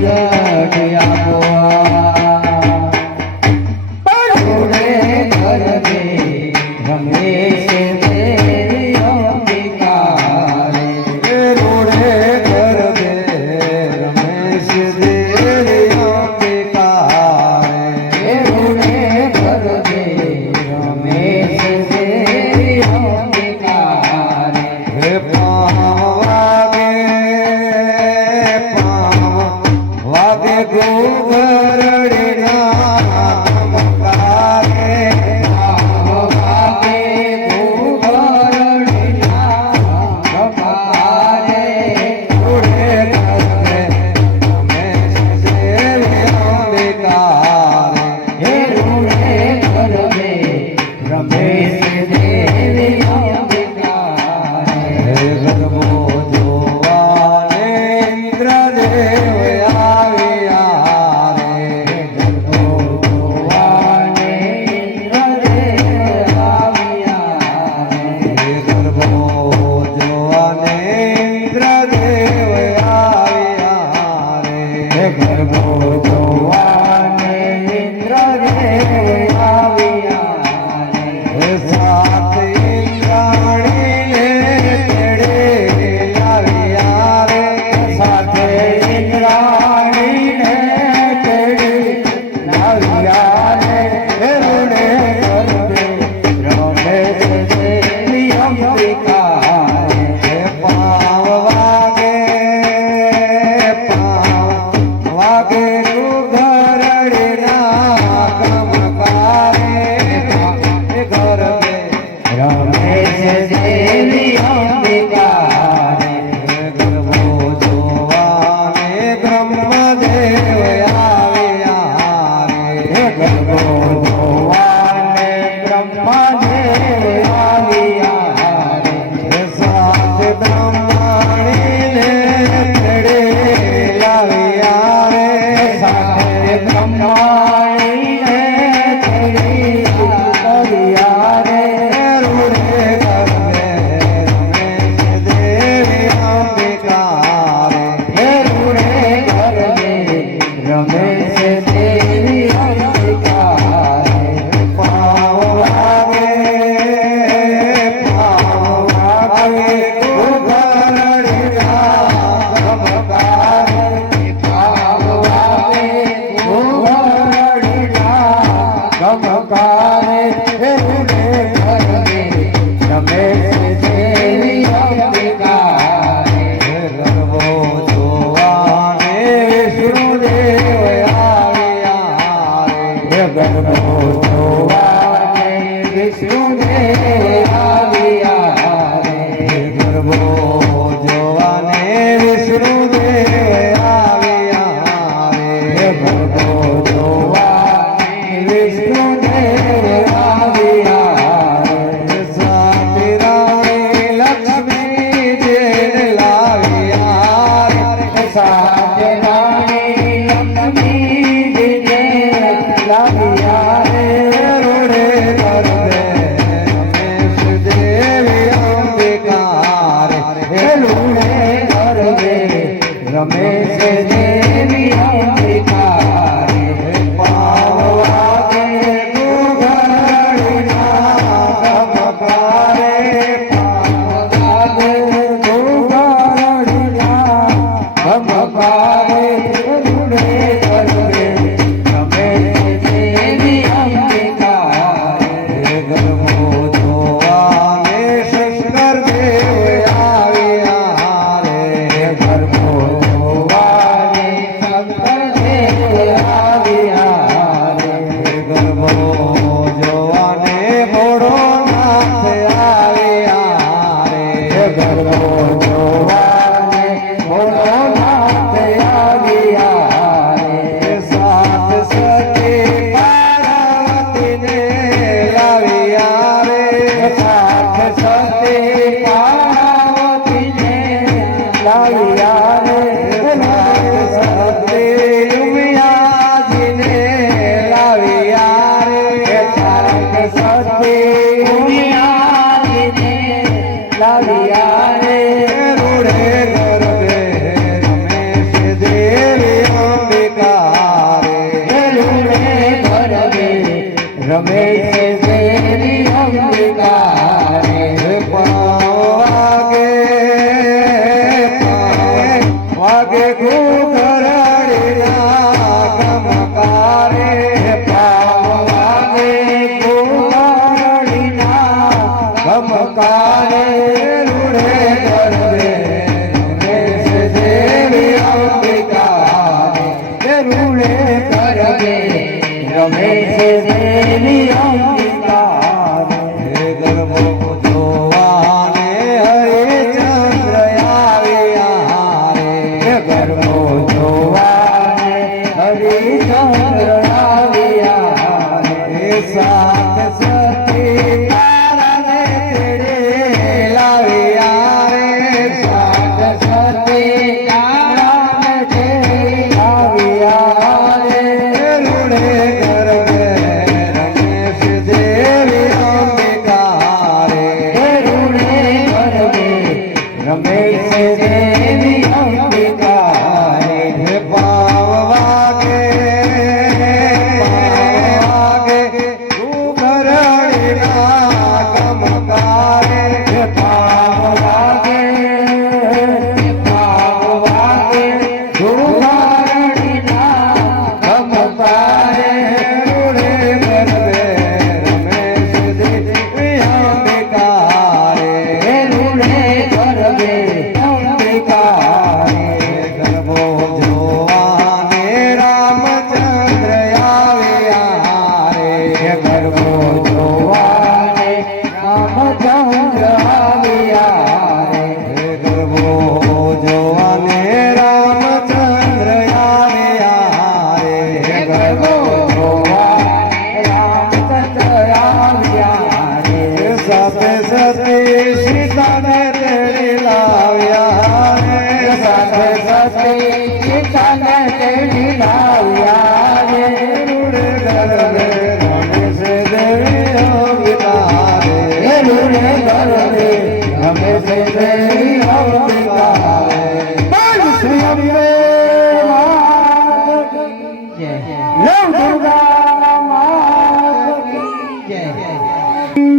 પરગટ આપોવા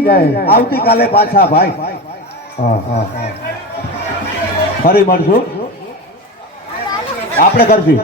આવતીકાલે પાછા ભાઈ. ફરી મળશું. આપણે કરશું.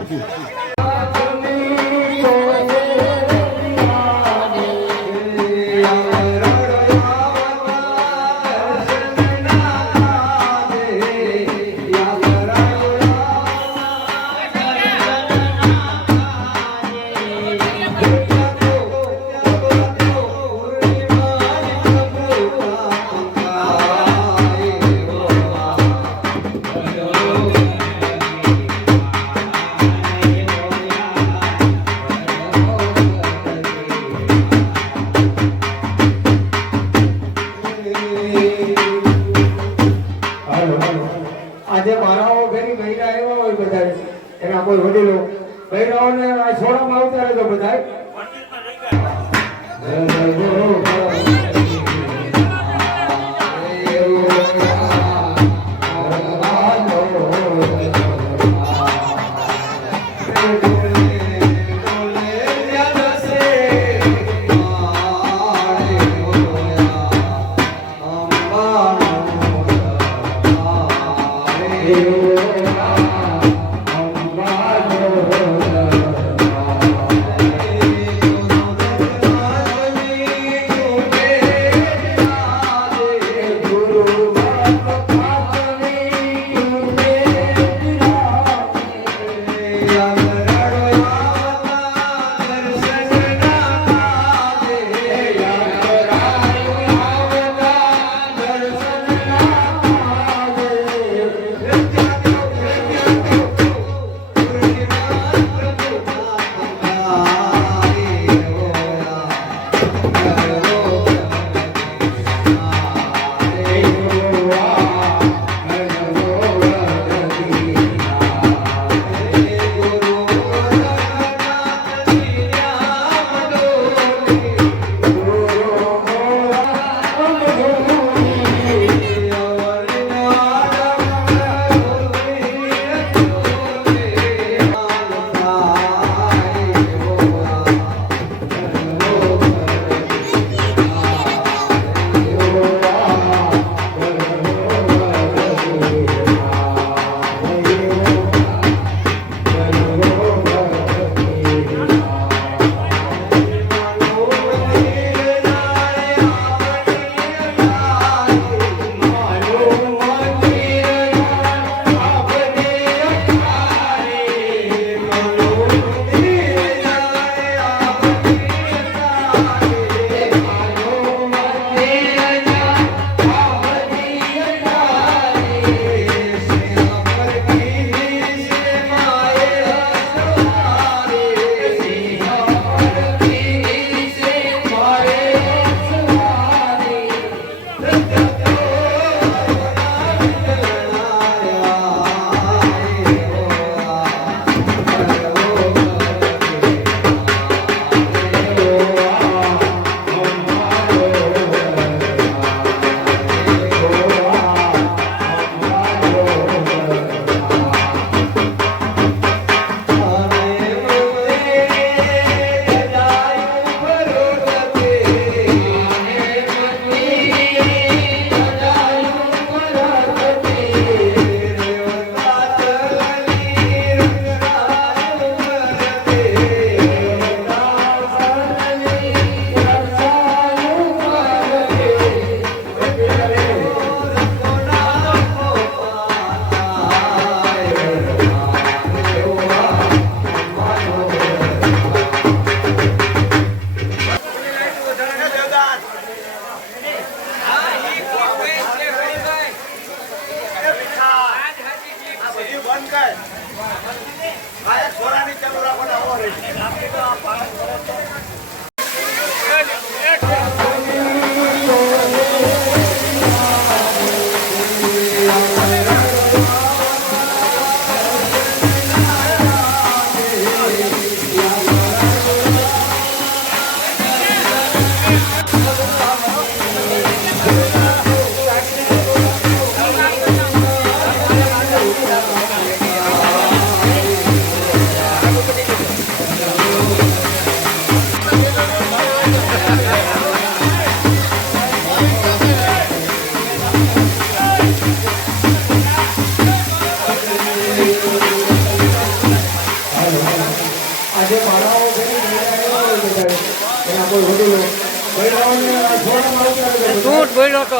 কত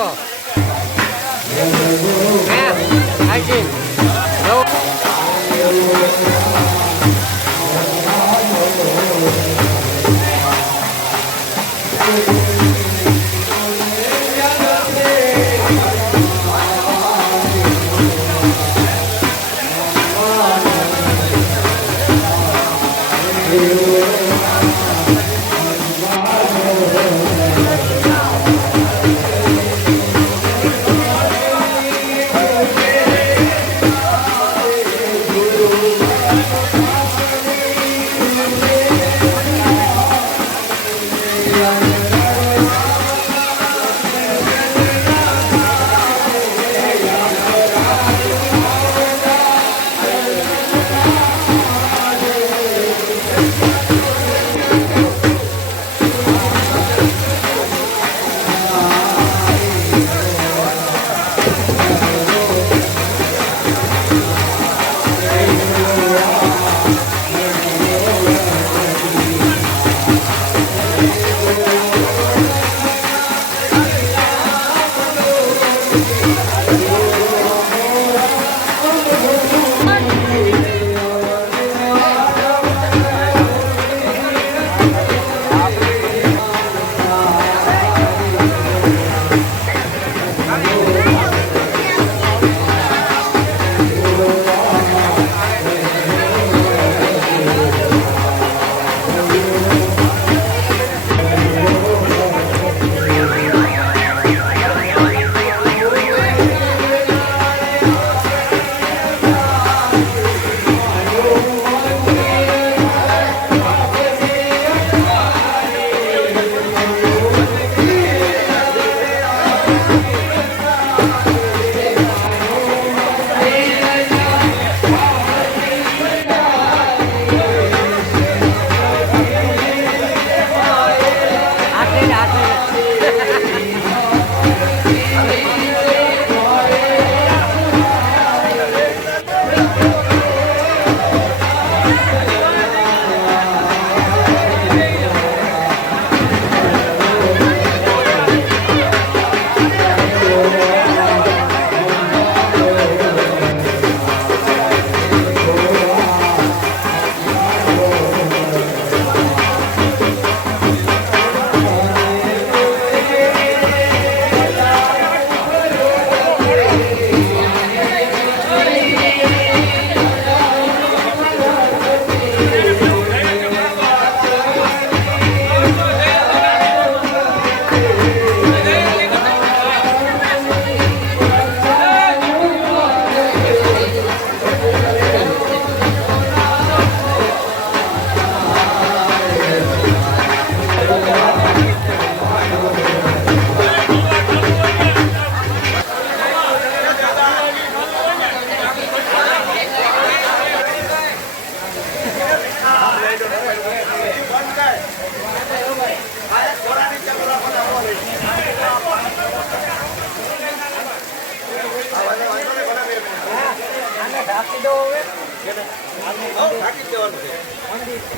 হ্যাঁ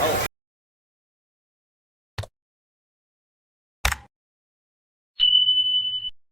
아우.